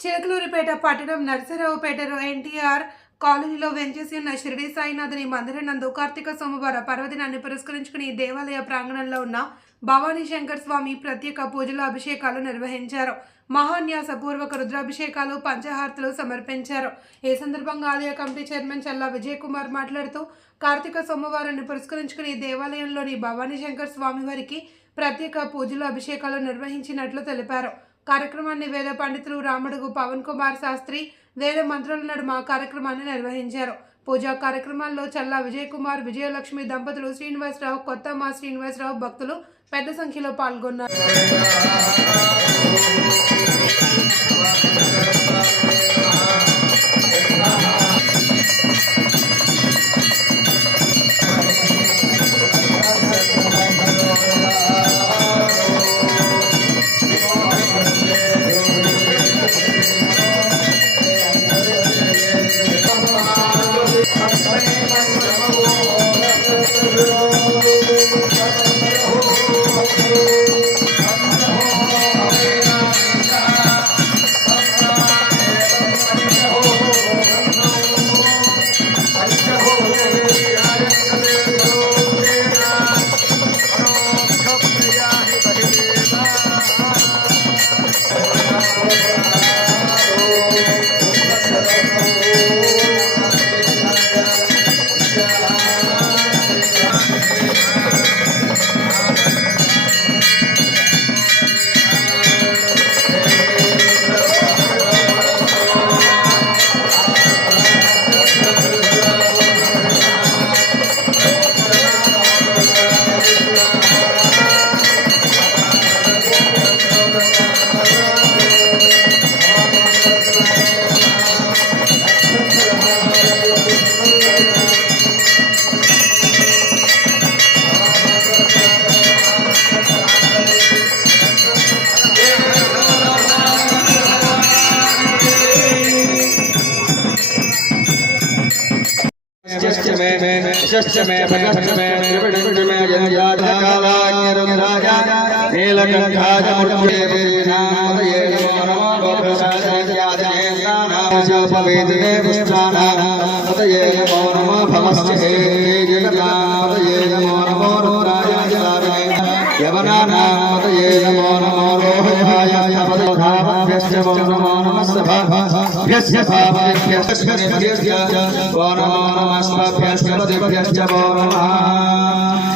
చిలకలూరిపేట పట్టణం నరసరావుపేటలో ఎన్టీఆర్ కాలనీలో వెంచేసి ఉన్న షిరిడి సాయినాథుని మందిరం నందు కార్తీక సోమవార పర్వదినాన్ని పురస్కరించుకుని దేవాలయ ప్రాంగణంలో ఉన్న భవానీ శంకర్ స్వామి ప్రత్యేక పూజలు అభిషేకాలు నిర్వహించారు. మహాన్యాసపూర్వక రుద్రాభిషేకాలు పంచహారతులు సమర్పించారు. ఈ సందర్భంగా ఆలయ కమిటీ చైర్మన్ చల్లా విజయ్ కుమార్ మాట్లాడుతూ కార్తీక సోమవారాన్ని పురస్కరించుకుని దేవాలయంలోని భవానీ శంకర్ స్వామి వారికి ప్రత్యేక పూజలు అభిషేకాలు నిర్వహించినట్లు తెలిపారు. కార్యక్రమాన్ని వేద పండితులు రామడుగు పవన్ కుమార్ శాస్త్రి వేద మంత్రుల నడుమ కార్యక్రమాన్ని నిర్వహించారు. పూజా కార్యక్రమాల్లో చల్లా విజయ్ కుమార్, విజయలక్ష్మి దంపతులు, శ్రీనివాసరావు, కొత్తమ్మ శ్రీనివాసరావు భక్తులు పెద్ద సంఖ్యలో పాల్గొన్నారు.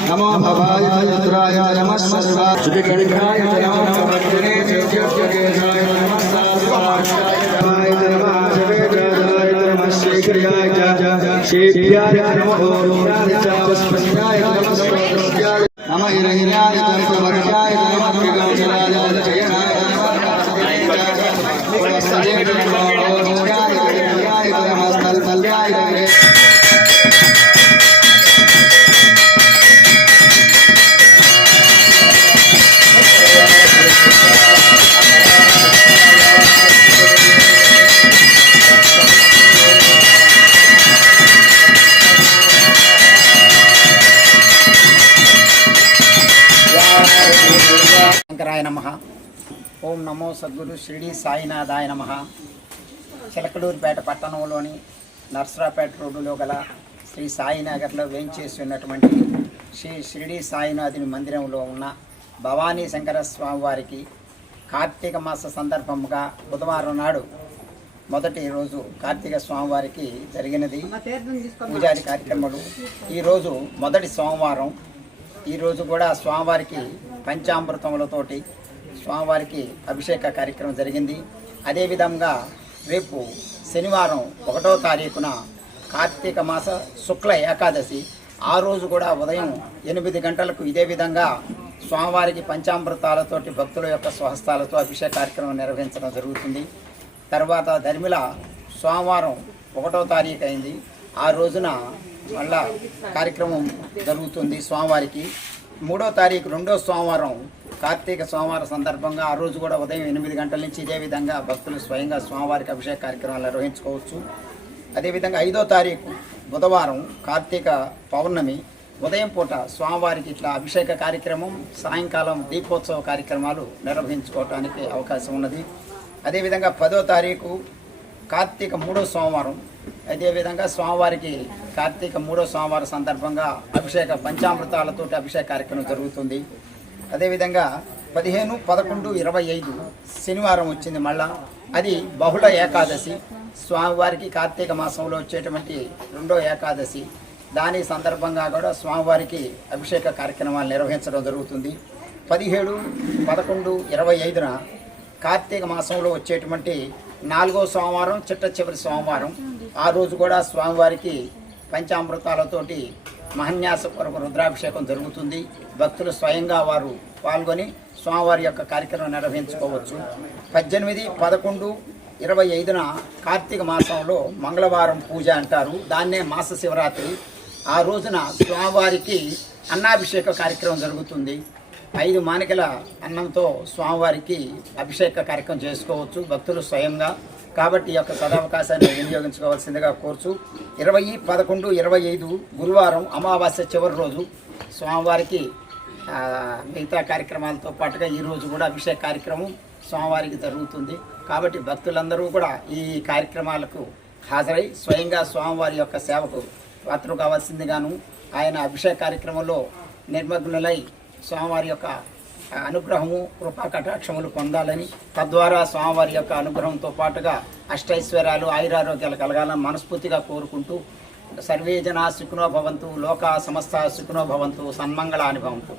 नमो भवाय इंद्राय नमः श्रीगणेशाय नमः శంకరాయ నమః. ఓం నమో సద్గురు షిరిడి సాయినాథాయ నమః. చిలకలూరిపేట పట్టణంలోని నర్సరావుపేట రోడ్డులో గల శ్రీ సాయినగర్లో వేంచేసి ఉన్నటువంటి శ్రీ షిరిడి సాయినాథుని మందిరంలో ఉన్న భవానీ శంకర స్వామివారికి కార్తీక మాస సందర్భముగా బుధవారం నాడు మొదటి రోజు కార్తీక స్వామివారికి జరిగినది పూజాది కార్యక్రమాలు. ఈరోజు మొదటి సోమవారం. ఈరోజు కూడా స్వామివారికి పంచామృతములతోటి స్వామివారికి అభిషేక కార్యక్రమం జరిగింది. అదేవిధంగా రేపు శనివారం 1వ తారీఖున కార్తీక మాస శుక్ల ఏకాదశి. ఆ రోజు కూడా ఉదయం 8 గంటలకు ఇదే విధంగా స్వామివారికి పంచామృతాలతోటి భక్తుల యొక్క స్వహస్తాలతో అభిషేక కార్యక్రమం నిర్వహించడం జరుగుతుంది. తర్వాత ధర్మిల సోమవారం 1వ తారీఖు అయింది. ఆ రోజున మళ్ళా కార్యక్రమం జరుగుతుంది స్వామివారికి. 3వ తారీఖు 2వ సోమవారం కార్తీక సోమవారం సందర్భంగా ఆ రోజు కూడా ఉదయం 8 గంటల నుంచి ఇదే విధంగా భక్తులు స్వయంగా స్వామివారికి అభిషేక కార్యక్రమాలు నిర్వహించుకోవచ్చు. అదేవిధంగా 5వ తారీఖు బుధవారం కార్తీక పౌర్ణమి ఉదయం పూట స్వామివారికి ఇట్లా అభిషేక కార్యక్రమం, సాయంకాలం దీపోత్సవ కార్యక్రమాలు నిర్వహించుకోవడానికి అవకాశం ఉన్నది. అదేవిధంగా 10వ తారీఖు కార్తీక 3వ సోమవారం. అదేవిధంగా స్వామివారికి కార్తీక 3వ సోమవారం సందర్భంగా అభిషేక పంచామృతాలతో అభిషేక కార్యక్రమం జరుగుతుంది. అదేవిధంగా 15, 11, 25 శనివారం వచ్చింది. మళ్ళా అది బహుళ ఏకాదశి, స్వామివారికి కార్తీక మాసంలో వచ్చేటువంటి 2వ ఏకాదశి. దాని సందర్భంగా కూడా స్వామివారికి అభిషేక కార్యక్రమాలు నిర్వహించడం జరుగుతుంది. 17, 11, 25న కార్తీక మాసంలో వచ్చేటువంటి 4వ సోమవారం, చిట్ట చివరి సోమవారం. ఆ రోజు కూడా స్వామివారికి పంచామృతాలతోటి మహన్యాసపూర్వక రుద్రాభిషేకం జరుగుతుంది. భక్తులు స్వయంగా వారు పాల్గొని స్వామివారి యొక్క కార్యక్రమం నిర్వహించుకోవచ్చు. 18, 11, 25న కార్తీక మాసంలో మంగళవారం పూజ అంటారు, దాన్నే మాస శివరాత్రి. ఆ రోజున స్వామివారికి అన్నాభిషేక కార్యక్రమం జరుగుతుంది. 5 మానికల అన్నంతో స్వామివారికి అభిషేక కార్యక్రమం చేసుకోవచ్చు భక్తులు స్వయంగా. కాబట్టి ఈ యొక్క సదవకాశాన్ని వినియోగించుకోవాల్సిందిగా కోరుచు. 20, 11, 25 గురువారం అమావాస్య చివరి రోజు స్వామివారికి మిగతా కార్యక్రమాలతో పాటుగా ఈ రోజు కూడా అభిషేక కార్యక్రమం స్వామివారికి జరుగుతుంది. కాబట్టి భక్తులందరూ కూడా ఈ కార్యక్రమాలకు హాజరై స్వయంగా స్వామివారి యొక్క సేవకు పాత్ర కావాల్సిందిగాను, ఆయన అభిషేక కార్యక్రమంలో నిర్మగ్నులై స్వామివారి యొక్క అనుగ్రహము, కృపా కటాక్షములు పొందాలని, తద్వారా స్వామివారి యొక్క అనుగ్రహంతో పాటుగా అష్టైశ్వర్యాలు, ఆయురారోగ్యాలు కలగాలని మనస్ఫూర్తిగా కోరుకుంటూ, సర్వే జనా సుఖినో భవంతు, లోకా సమస్త సుఖినో భవంతు, సన్మంగళాని భవంతు.